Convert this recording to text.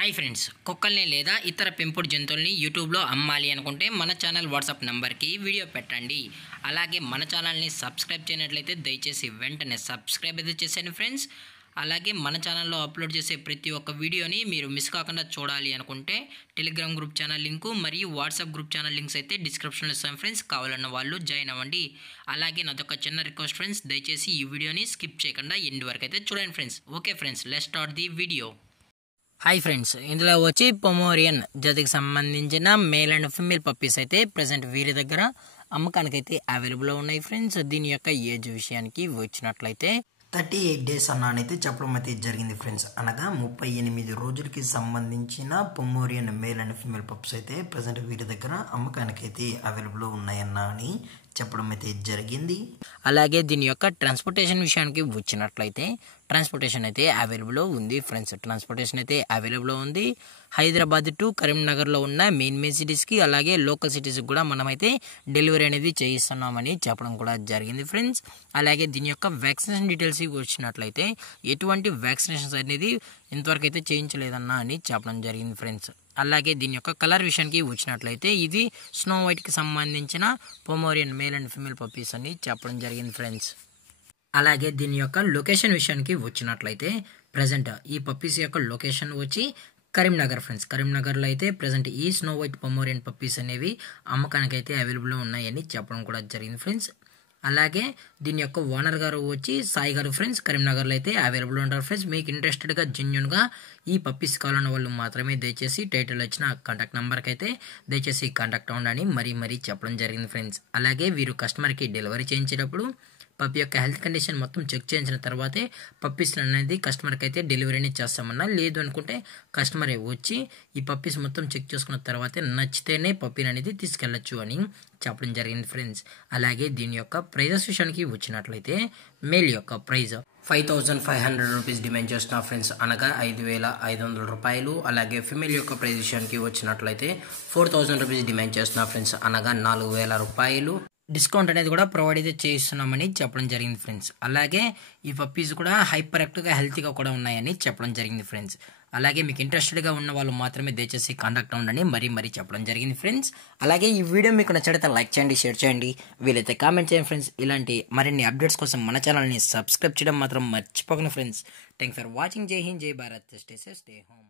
Hi friends, కుక్కల్ని లేదా ఇతర పెంపుడు జంతువుల్ని యూట్యూబ్లో అమ్మాలి అనుకుంటే మన ఛానల్ వాట్సాప్ నెంబర్కి వీడియో పెట్టండి. అలాగే మన ఛానల్ని సబ్స్క్రైబ్ చేయనట్లయితే దయచేసి వెంటనే సబ్స్క్రైబ్ అయితే చేసేయండి ఫ్రెండ్స్. అలాగే మన ఛానల్లో అప్లోడ్ చేసే ప్రతి ఒక్క వీడియోని మీరు మిస్ కాకుండా చూడాలి అనుకుంటే టెలిగ్రామ్ గ్రూప్ ఛానల్ లింకు మరియు వాట్సాప్ గ్రూప్ ఛానల్ లింక్స్ అయితే డిస్క్రిప్షన్లో ఇస్తాం ఫ్రెండ్స్. కావాలన్న వాళ్ళు జాయిన్ అవ్వండి. అలాగే నాదొక చిన్న రిక్వెస్ట్ ఫ్రెండ్స్, దయచేసి ఈ వీడియోని స్కిప్ చేయకుండా ఎండ్ వరకు అయితే చూడండి friends. Okay friends, let's start the video. Hi friends, ఇందులో వచ్చి పొమోరియన్ జాతికి సంబంధించిన మేల్ అండ్ ఫిమేల్ పప్పీస్ అయితే ప్రజెంట్ వీరి దగ్గర అమ్మకానికి అయితే అవైలబుల్లో ఉన్నాయి ఫ్రెండ్స్. దీని యొక్క ఏజ్ విషయానికి వచ్చినట్లయితే 38 డేస్ అన్నానైతే చెప్పడం అయితే జరిగింది ఫ్రెండ్స్. అనగా 38 రోజులకి సంబంధించిన Pomeranian male and female pups అయితే ప్రజెంట్ వీరి దగ్గర అమ్మకానికి అయితే అవైలబుల్లో ఉన్నాయన్నా అని చెప్పడం అయితే జరిగింది. అలాగే దీని యొక్క ట్రాన్స్పోర్టేషన్ విషయానికి వచ్చినట్లయితే ట్రాన్స్పోర్టేషన్ అయితే అవైలబుల్లో ఉంది ఫ్రెండ్స్. ట్రాన్స్పోర్టేషన్ అయితే అవైలబుల్లో ఉంది. హైదరాబాద్ టు కరీంనగర్లో ఉన్న మెయిన్ సిటీస్కి అలాగే లోకల్ సిటీస్కి కూడా మనమైతే డెలివరీ అనేది చేయిస్తున్నామని చెప్పడం కూడా జరిగింది ఫ్రెండ్స్. అలాగే దీని యొక్క వ్యాక్సినేషన్ డీటెయిల్స్ వచ్చినట్లయితే ఎటువంటి వ్యాక్సినేషన్స్ అనేది ఇంతవరకు అయితే చేయించలేదన్నా అని చెప్పడం జరిగింది ఫ్రెండ్స్. అలాగే దీని యొక్క కలర్ విషయానికి వచ్చినట్లయితే ఇది స్నో వైట్కి సంబంధించిన Pomeranian male and female puppies అని చెప్పడం జరిగింది ఫ్రెండ్స్. అలాగే దీని యొక్క లొకేషన్ విషయానికి వచ్చినట్లయితే ప్రజెంట్ ఈ పప్పీస్ యొక్క లొకేషన్ వచ్చి కరీంనగర్ ఫ్రెండ్స్. కరీంనగర్లో అయితే ప్రజెంట్ ఈ స్నో వైట్ పొమోరియన్ పప్పీస్ అనేవి అమ్మకానికి అయితే అవైలబుల్లో ఉన్నాయని చెప్పడం కూడా జరిగింది ఫ్రెండ్స్. అలాగే దీని యొక్క ఓనర్ గారు వచ్చి సాయి గారు ఫ్రెండ్స్. కరీంనగర్లో అయితే అవైలబుల్ ఉంటారు ఫ్రెండ్స్. మీకు ఇంట్రెస్టెడ్గా జెన్యున్గా ఈ పప్పీస్ కావాలన్న వాళ్ళు మాత్రమే దయచేసి టైటిల్ వచ్చిన కాంటాక్ట్ నెంబర్కి అయితే దయచేసి కాంటాక్ట్ అవ్వండి మరీ చెప్పడం జరిగింది ఫ్రెండ్స్. అలాగే వీరు కస్టమర్కి డెలివరీ చేయించేటప్పుడు పప్పి యొక్క హెల్త్ కండిషన్ మొత్తం చెక్ చేయించిన తర్వాతే పప్పీస్ అనేది కస్టమర్కి అయితే డెలివరీని చేస్తామన్నా. లేదు అనుకుంటే కస్టమరే వచ్చి ఈ పప్పీస్ మొత్తం చెక్ చేసుకున్న తర్వాతే నచ్చితేనే పప్పీని అనేది తీసుకెళ్ళచ్చు అని చెప్పడం జరిగింది ఫ్రెండ్స్. అలాగే దీని యొక్క ప్రైజెస్ విషయానికి వచ్చినట్లయితే మేల్ యొక్క ప్రైజ్ 5500 రూపీస్ డిమాండ్ చేస్తున్నా ఫ్రెండ్స్, అనగా 5500 రూపాయలు. అలాగే ఫిమేల్ యొక్క ప్రైజ్ విషయానికి వచ్చినట్లయితే 4000 రూపీస్ డిమాండ్ చేస్తున్నా ఫ్రెండ్స్, అనగా 4000 రూపాయలు. డిస్కౌంట్ అనేది కూడా ప్రొవైడ్ అయితే చేస్తున్నామని చెప్పడం జరిగింది ఫ్రెండ్స్. అలాగే ఈ పప్పీస్ కూడా హైపర్ యాక్టివ్గా హెల్తీగా కూడా ఉన్నాయని చెప్పడం జరిగింది ఫ్రెండ్స్. అలాగే మీకు ఇంట్రెస్టెడ్గా ఉన్న వాళ్ళు మాత్రమే దయచేసి కాంటాక్ట్ అవ్వండి మరీ చెప్పడం జరిగింది ఫ్రెండ్స్. అలాగే ఈ వీడియో మీకు నచ్చితే లైక్ చేయండి, షేర్ చేయండి, వీలైతే కామెంట్ చేయండి ఫ్రెండ్స్. ఇలాంటి మరిన్ని అప్డేట్స్ కోసం మన ఛానల్ని సబ్స్క్రైబ్ చేయడం మాత్రం మర్చిపోకండి ఫ్రెండ్స్. Thanks for watching. జై హింద్, జై Bharat, stay safe, stay home.